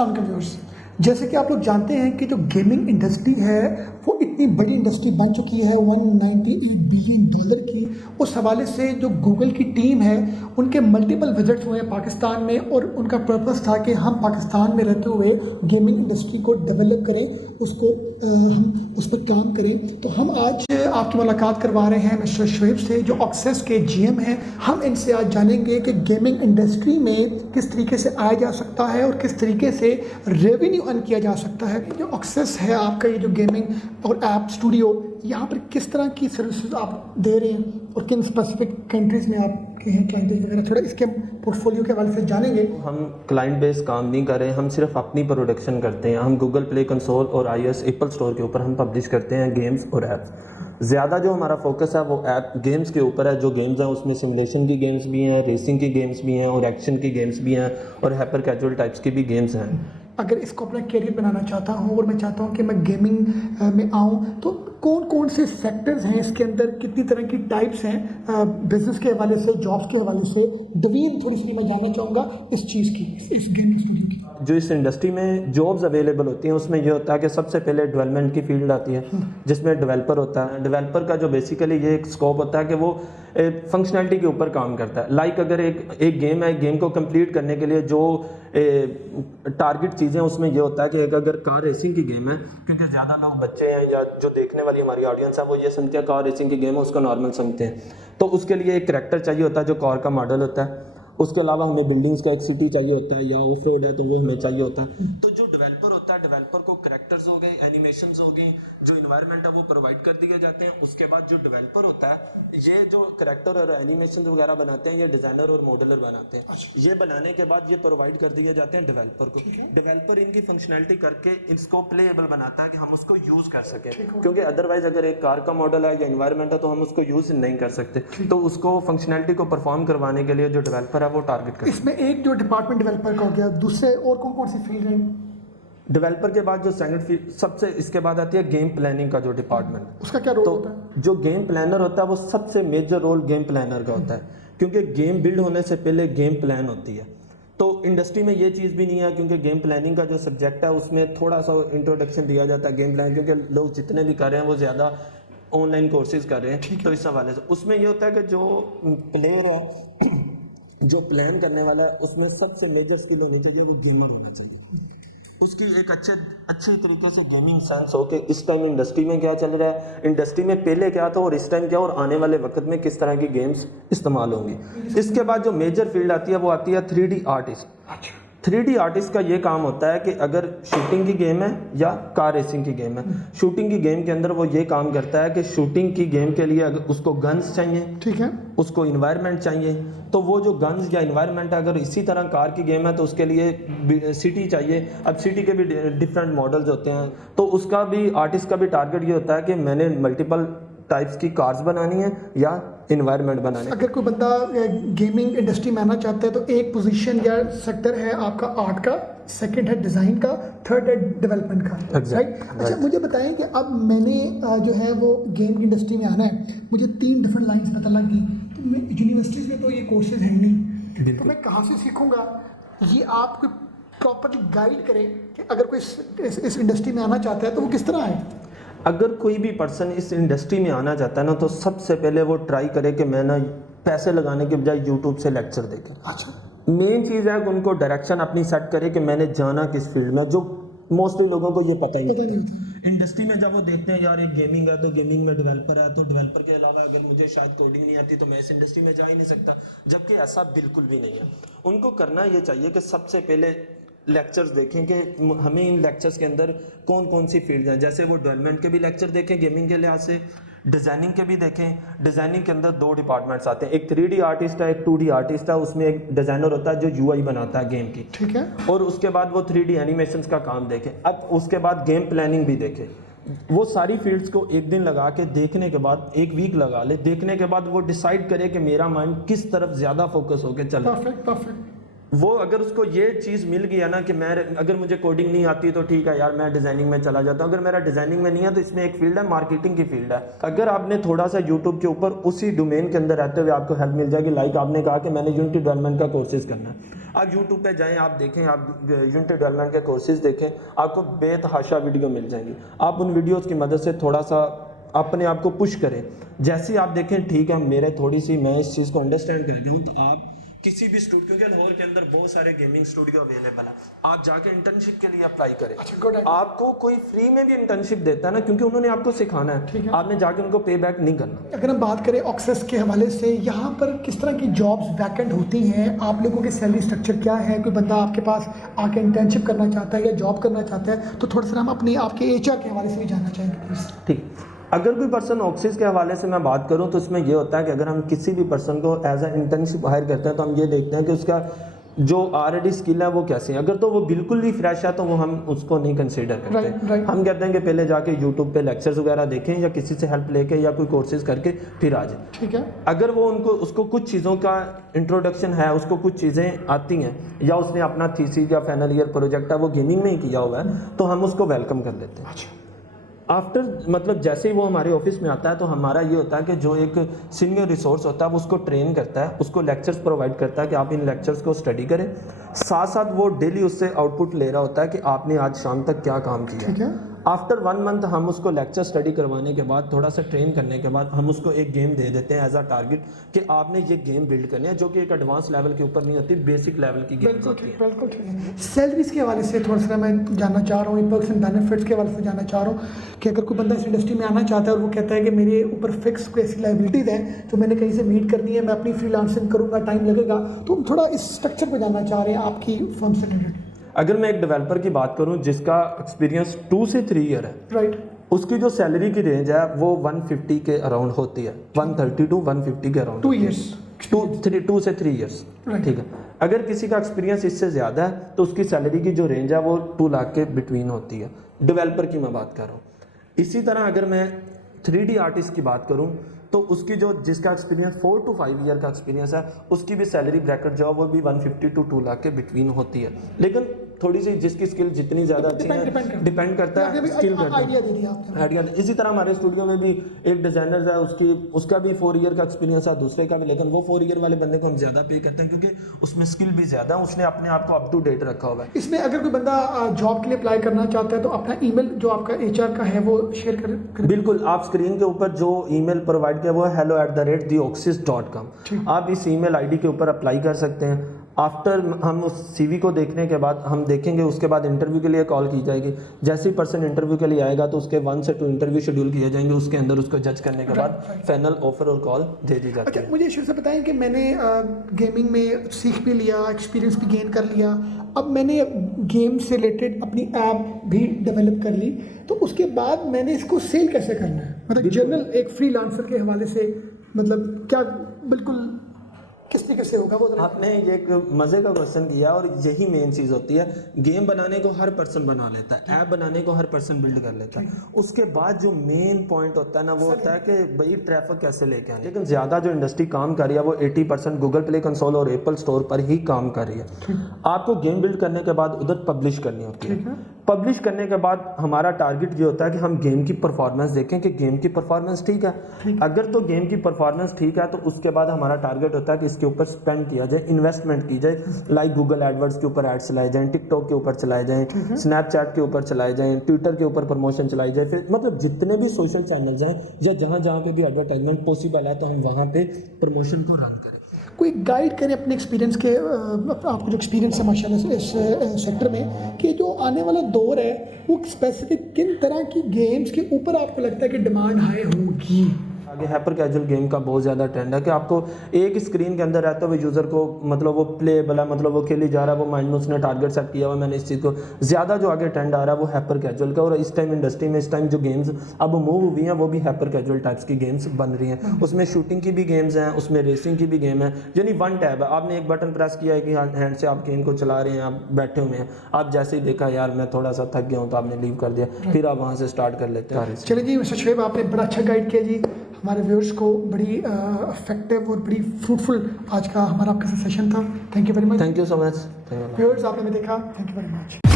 अस्सलाम वालेकुम व्यूअर्स, जैसे कि आप लोग जानते हैं कि जो गेमिंग इंडस्ट्री है वो इतनी बड़ी इंडस्ट्री बन चुकी है 198 बिलियन डॉलर की। उस हवाले से जो गूगल की टीम है उनके मल्टीपल विजिट्स हुए हैं पाकिस्तान में और उनका पर्पस था कि हम पाकिस्तान में रहते हुए गेमिंग इंडस्ट्री को डेवलप करें, उसको हम उस पर काम करें। तो हम आज आपकी मुलाकात करवा रहे हैं मिस्टर शुएब से जो ऑक्सेस के जीएम हैं। हम इनसे आज जानेंगे कि गेमिंग इंडस्ट्री में किस तरीके से आया जा सकता है और किस तरीके से रेवेन्यू अर्न किया जा सकता है। जो ऑक्सेस है आपका, ये जो गेमिंग और ऐप स्टूडियो, यहाँ पर किस तरह की सर्विसेज आप दे रहे हैं और किन स्पेसिफिक कंट्रीज़ में आपके हैं क्लाइंटेज वगैरह, थोड़ा इसके पोर्टफोलियो के हवाले से जानेंगे। हम क्लाइंट बेस काम नहीं कर रहे हैं, हम सिर्फ अपनी प्रोडक्शन करते हैं। हम गूगल प्ले कंसोल और iOS एप्पल स्टोर के ऊपर हम पब्लिश करते हैं गेम्स और ऐप्स। ज़्यादा जो हमारा फोकस है वो ऐप गेम्स के ऊपर है। जो गेम्स हैं उसमें सिमुलेशन की गेम्स भी हैं, रेसिंग की गेम्स भी हैं और एक्शन की गेम्स भी हैं और हाइपर कैजुअल टाइप्स की भी गेम्स हैं। अगर इसको अपना कैरियर बनाना चाहता हूँ और मैं चाहता हूँ कि मैं गेमिंग में आऊँ, तो कौन कौन से सेक्टर्स हैं इसके अंदर, कितनी तरह की टाइप्स हैं बिजनेस के हवाले से, जॉब्स के हवाले से? डवीन थोड़ी सी मैं जानना चाहूँगा इस चीज़ की, इस गेमिंग स्टूडियो की। जो इस इंडस्ट्री में जॉब्स अवेलेबल होती हैं उसमें ये होता है कि सबसे पहले डेवलपमेंट की फील्ड आती है जिसमें डेवलपर होता है। डेवलपर का जो बेसिकली ये एक स्कोप होता है कि वो फंक्शनैलिटी के ऊपर काम करता है। लाइक अगर एक गेम है, गेम को कंप्लीट करने के लिए जो टारगेट चीज़ें उसमें ये होता है कि अगर कार रेसिंग की गेम है, क्योंकि ज़्यादा लोग बच्चे हैं या जो देखने वाली हमारी ऑडियंस है वो ये समझते हैं कार रेसिंग की गेम है, उसका नॉर्मल समझते हैं। तो उसके लिए एक करैक्टर चाहिए होता है जो कार का मॉडल होता है। उसके अलावा हमें बिल्डिंग्स का एक सिटी चाहिए होता है या ऑफ रोड है तो वो हमें चाहिए होता है। तो जो डेवलपर होता है, डेवलपर को करैक्टर्स हो गए, एनिमेशंस हो गई, जो इन्वायरमेंट है वो प्रोवाइड कर दिए जाते हैं। उसके बाद जो डेवलपर होता है ये जो करैक्टर और एनिमेशन वगैरह बनाते हैं ये डिजाइनर और मॉडलर बनाते हैं। ये बनाने के बाद ये प्रोवाइड कर दिए जाते हैं डेवलपर को। डेवलपर इनकी फंक्शनैलिटी करके इसको प्लेएबल बनाता है कि हम उसको यूज कर सकें, क्योंकि अदरवाइज अगर एक कार का मॉडल है या इन्वायरमेंट है तो हम उसको यूज नहीं कर सकते। तो उसको फंक्शनैलिटी को परफॉर्म करवाने के लिए जो डेवलपर है वो टारगेट करता है। इसमें एक जो डिपार्टमेंट डेवलपर का हो गया, दूसरे और कौन कौन सी फील्ड हैं? डेवलपर के बाद जो सेकंड फील्ड सबसे इसके बाद आती है गेम प्लानिंग का जो डिपार्टमेंट, उसका क्या रोल होता है? जो गेम प्लानर होता है वो सबसे मेजर रोल गेम प्लानर का होता है, क्योंकि गेम बिल्ड होने से पहले गेम प्लान होती है। तो इंडस्ट्री में ये चीज़ भी नहीं है, क्योंकि गेम प्लानिंग का जो सब्जेक्ट है उसमें थोड़ा सा इंट्रोडक्शन दिया जाता है गेम प्लान, क्योंकि लोग जितने भी कर रहे हैं वो ज़्यादा ऑनलाइन कोर्सेज कर रहे हैं। तो इस हवाले से उसमें ये होता है कि जो प्लेयर है जो प्लान करने वाला है उसमें सबसे मेजर स्किल होनी चाहिए, वो गेमर होना चाहिए। उसकी एक अच्छे तरीके से गेमिंग सेंस हो कि इस टाइम इंडस्ट्री में क्या चल रहा है, इंडस्ट्री में पहले क्या था और इस टाइम क्या और आने वाले वक्त में किस तरह की गेम्स इस्तेमाल होंगी। इसके बाद जो मेजर फील्ड आती है वो आती है 3D आर्टिस्ट। 3D आर्टिस्ट का ये काम होता है कि अगर शूटिंग की गेम है या कार रेसिंग की गेम है, शूटिंग की गेम के अंदर वो ये काम करता है कि शूटिंग की गेम के लिए अगर उसको गन्स चाहिए, ठीक है, उसको इन्वायरमेंट चाहिए, तो वो जो गन्स या इन्वायरमेंट अगर इसी तरह कार की गेम है तो उसके लिए सिटी चाहिए। अब सिटी के भी डिफरेंट मॉडल्स होते हैं, तो उसका भी आर्टिस्ट का भी टारगेट ये होता है कि मैंने मल्टीपल टाइप्स की कार्स बनानी है या इन्वायरमेंट बनाने। अगर कोई बंदा गेमिंग इंडस्ट्री में आना चाहता है तो एक पोजीशन या सेक्टर है आपका आर्ट का, सेकंड है डिज़ाइन का, थर्ड है डेवलपमेंट का, राइट? अच्छा, मुझे बताएं कि अब मैंने जो है वो गेम की इंडस्ट्री में आना है, मुझे 3 डिफरेंट लाइंस पता लग गई, तो मैं यूनिवर्सिटीज़ में तो ये कोर्सेज हैं नहीं, तो मैं कहाँ से सीखूँगा? ये आप कोई प्रॉपरली गाइड करें कि अगर कोई इस इंडस्ट्री में आना चाहता है तो वो किस तरह आए? अगर कोई भी पर्सन इस इंडस्ट्री में आना चाहता है ना, तो सबसे पहले वो ट्राई करे कि मैं ना पैसे लगाने के बजाय यूट्यूब से लेक्चर देखे। अच्छा, मेन चीज़ है कि उनको डायरेक्शन अपनी सेट करे कि मैंने जाना किस फील्ड में, जो मोस्टली लोगों को ये पता ही नहीं होता। इंडस्ट्री में जब वो देखते हैं यार एक गेमिंग है तो गेमिंग में डेवलपर है, तो डेवलपर के अलावा अगर मुझे शायद कोडिंग नहीं आती तो मैं इस इंडस्ट्री में जा ही नहीं सकता, जबकि ऐसा बिल्कुल भी नहीं है। उनको करना ये चाहिए कि सबसे पहले लेक्चर्स देखें कि हमें इन लेक्चर्स के अंदर कौन कौन सी फील्ड हैं। जैसे वो डेवलपमेंट के भी लेक्चर देखें गेमिंग के लिहाज से, डिज़ाइनिंग के भी देखें। डिज़ाइनिंग के अंदर 2 डिपार्टमेंट्स आते हैं, एक 3D आर्टिस्ट है, एक 2D आर्टिस्ट है। उसमें एक डिज़ाइनर होता है जो UI बनाता है गेम की, ठीक है, और उसके बाद वो 3D एनिमेशंस का काम देखें। अब उसके बाद गेम प्लानिंग भी देखें। वो सारी फील्ड्स को एक दिन लगा के देखने के बाद, एक वीक लगा ले, देखने के बाद वो डिसाइड करे कि मेरा माइंड किस तरफ ज़्यादा फोकस होकर चल रहा है। परफेक्ट। वो अगर उसको ये चीज़ मिल गया ना कि मैं अगर मुझे कोडिंग नहीं आती तो ठीक है यार मैं डिज़ाइनिंग में चला जाता हूँ, अगर मेरा डिज़ाइनिंग में नहीं है तो इसमें एक फील्ड है मार्केटिंग की फील्ड है। अगर आपने थोड़ा सा यूट्यूब के ऊपर उसी डोमेन के अंदर रहते हुए आपको हेल्प मिल जाएगी, लाइक आपने कहा कि मैंने यूनिटी डेवलपमेंट का कोर्सेज करना है, आप यूट्यूब पे जाएं, आप देखें, आप यूनिटी डेवलपमेंट के कोर्सेज देखें, आपको बेतहाशा वीडियो मिल जाएंगी। आप उन वीडियोज़ की मदद से थोड़ा सा अपने आप को पुश करें। जैसे ही आप देखें ठीक है मेरे थोड़ी सी मैं इस चीज़ को अंडरस्टैंड कर गया हूँ, तो आप किसी भी स्टूडियो के लाहौर के अंदर बहुत सारे गेमिंग स्टूडियो अवेलेबल है, आप जाके इंटर्नशिप के लिए अप्लाई करें। आपको कोई फ्री में भी इंटर्नशिप देता है ना, क्योंकि उन्होंने आपको सिखाना है, आपने जाके उनको पे बैक नहीं करना। अगर हम बात करें ऑक्सेस के हवाले से, यहाँ पर किस तरह की जॉब्स वैकेंट होती हैं, आप लोगों के सैलरी स्ट्रक्चर क्या है, कोई बंदा आपके पास आके इंटर्नशिप करना चाहता है या जॉब करना चाहता है, तो थोड़ा सा हम अपने आपके HR के हवाले से भी जानना चाहेंगे प्लीज़। ठीक, अगर कोई पर्सन ऑक्सीज के हवाले से मैं बात करूं तो इसमें ये होता है कि अगर हम किसी भी पर्सन को एज अ इंटर्नशिप हायर करते हैं तो हम ये देखते हैं कि उसका जो ऑलरेडी स्किल है वो कैसे है। अगर तो वो बिल्कुल ही फ्रेश है तो वो हम उसको नहीं कंसीडर करते। right. हम कहते हैं कि पहले जाके यूट्यूब पे लेक्चर्स वगैरह देखें या किसी से हेल्प लेके या कोई कोर्सेज करके फिर आ जाए। ठीक है, अगर वो उसको कुछ चीज़ों का इंट्रोडक्शन है, उसको कुछ चीज़ें आती हैं या उसने अपना थीसिस या फाइनल ईयर प्रोजेक्ट है वो गेमिंग में ही किया हुआ है, तो हम उसको वेलकम कर लेते हैं। आफ्टर मतलब जैसे ही वो हमारे ऑफिस में आता है तो हमारा ये होता है कि जो एक सीनियर रिसोर्स होता है वो उसको ट्रेन करता है, उसको लेक्चर्स प्रोवाइड करता है कि आप इन लेक्चर्स को स्टडी करें। साथ साथ वो डेली उससे आउटपुट ले रहा होता है कि आपने आज शाम तक क्या काम किया। ठीक है, आफ्टर 1 मंथ हम उसको लेक्चर स्टडी करवाने के बाद, थोड़ा सा ट्रेन करने के बाद, हम उसको एक गेम दे देते हैं एज अ टारगेट कि आपने ये गेम बिल्ड करनी है, जो कि एक एडवांस लेवल के ऊपर नहीं होती, बेसिक लेवल की गेम्स होती है। बिल्कुल ठीक है। सैलरीज के हवाले से थोड़ा सा मैं जानना चाह रहा हूँ, पर्सन बेनिफिट्स के हवाले से जानना चाह रहा हूँ कि अगर कोई बंदा इस इंडस्ट्री में आना चाहता है और वो कहता है कि मेरे ऊपर फिक्स कोई ऐसी लाइबिलिटीज़ हैं जो मैंने कहीं से मीट करनी है, मैं अपनी फ्रीलांसिंग करूँगा, टाइम लगेगा, तो हम थोड़ा इस स्ट्रक्चर को जानना चाह रहे हैं आपकी फर्म से रिलेटेड। अगर मैं एक डेवलपर की बात करूं जिसका एक्सपीरियंस 2 से 3 ईयर है, राइट, उसकी जो सैलरी की रेंज है वो 150 के अराउंड होती है, 130 टू 150 के अराउंड। 2 ईयर्स, 2 से 3 ईयर्स, ठीक है। अगर किसी का एक्सपीरियंस इससे ज़्यादा है तो उसकी सैलरी की जो रेंज है वो 2 लाख के बिटवीन होती है, डेवलपर की मैं बात कर रहा हूँ। इसी तरह अगर मैं 3D आर्टिस्ट की बात करूँ तो उसकी जो जिसका एक्सपीरियंस 4 to 5 ईयर का एक्सपीरियंस है, उसकी भी सैलरी ब्रैकेट जो है वो भी 150 to 2 लाख के बिटवीन होती है। लेकिन थोड़ी सी जिसकी स्किल जितनी ज़्यादा अच्छी है डिपेंड करता है स्किल का। आइडिया। इसी तरह हमारे स्टूडियो में भी एक डिज़ाइनर है, उसका भी 4 ईयर का एक्सपीरियंस है, दूसरे का भी, लेकिन वो 4 ईयर वाले बंदे को हम ज़्यादा पे करते हैं क्योंकि उसमें स्किल भी ज़्यादा है, उसने अपने आप को अप टू डेट रखा हुआ है। इसमें अगर कोई बंदा जॉब के लिए अप्लाई करना चाहता है तो अपना ईमेल जो आपका HR का है वो शेयर करें। बिल्कुल, आप स्क्रीन के ऊपर जो ईमेल प्रोवाइड किया वो है hello@theoxys.com। आप इस ईमेल आईडी के ऊपर अप्लाई कर सकते हैं। आफ्टर हम उस CV को देखने के बाद हम देखेंगे, उसके बाद इंटरव्यू के लिए कॉल की जाएगी। जैसे ही पर्सन इंटरव्यू के लिए आएगा तो उसके 1 से 2 इंटरव्यू शेड्यूल किए जाएंगे, उसके अंदर उसको जज करने के बाद फाइनल ऑफर और कॉल दे दी जाती है। अच्छा, मुझे शुरू से बताएं कि मैंने गेमिंग में सीख भी लिया, एक्सपीरियंस भी गेन कर लिया, अब मैंने गेम से रिलेटेड अपनी ऐप भी डेवलप कर ली, तो उसके बाद मैंने इसको सेल कैसे करना है? मतलब जनरल एक फ्रीलांसर के हवाले से मतलब क्या बिल्कुल किस तरीके से होगा वो? आपने ये एक मज़े का क्वेश्चन किया और यही मेन चीज़ होती है। गेम बनाने को हर पर्सन बना लेता है, ऐप बनाने को हर पर्सन बिल्ड कर लेता है। उसके बाद जो मेन पॉइंट होता है ना वो होता है कि भाई ट्रैफिक कैसे लेके आए। लेकिन ज़्यादा जो इंडस्ट्री काम कर रही है वो 80% गूगल प्ले कंसोल और एप्पल स्टोर पर ही काम कर रही है। आपको गेम बिल्ड करने के बाद उधर पब्लिश करनी होती है। पब्लिश करने के बाद हमारा टारगेट ये होता है कि हम गेम की परफॉर्मेंस देखें कि गेम की परफॉर्मेंस ठीक है। अगर तो गेम की परफॉर्मेंस ठीक है तो उसके बाद हमारा टारगेट होता है कि इसके ऊपर स्पेंड किया जाए, इन्वेस्टमेंट की जाए, लाइक गूगल एडवर्ड्स के ऊपर एड्स चलाए जाएं, टिकटॉक के ऊपर चलाए जाएं, स्नैपचैट के ऊपर चलाए जाएं, ट्विटर के ऊपर प्रमोशन चलाई जाए, फिर मतलब जितने भी सोशल चैनल्स हैं या जहाँ जहाँ पे भी एडवर्टाइजमेंट पॉसिबल है तो हम वहाँ पे प्रमोशन को रन करें। कोई गाइड करें अपने एक्सपीरियंस के, आपको जो एक्सपीरियंस है माशाल्लाह इस सेक्टर में, कि जो आने वाला दौर है वो स्पेसिफिक किन तरह की गेम्स के ऊपर आपको लगता है कि डिमांड हाई होगी? आगे हाइपर कैजुअल गेम का बहुत ज़्यादा ट्रेंड है कि आपको एक स्क्रीन के अंदर रहते हुए यूज़र को मतलब वो प्लेएबल है, मतलब वो खेली जा रहा है, वो माइंड में उसने टारगेट सेट किया हुआ। मैंने इस चीज़ को ज़्यादा जो आगे ट्रेंड आ रहा है वो हाइपर कैजुअल का, और इस टाइम इंडस्ट्री में इस टाइम जो गेम्स अब मूव हुई हैं वो भी हाइपर कैजुअल टाइप्स की गेम्स बन रही हैं। उसमें शूटिंग की भी गेम्स हैं, उसमें रेसिंग की भी गेम है, यानी वन टैब है, आपने एक बटन प्रेस किया है कि हैंड से आप गेम को चला रहे हैं, आप बैठे हुए हैं, आप जैसे ही देखा यार मैं थोड़ा सा थक गया हूँ तो आपने लीव कर दिया, फिर आप वहाँ से स्टार्ट कर लेते हैं। चलिए जी मिस्टर शुएब, आपने बड़ा अच्छा गाइड किया जी हमारे व्यूअर्स को बड़ी इफेक्टिव और बड़ी फ्रूटफुल आज का हमारा आपके साथ सेशन था। Thank you very much. Thank you so much. Viewers आपने भी देखा, थैंक यू वेरी मच।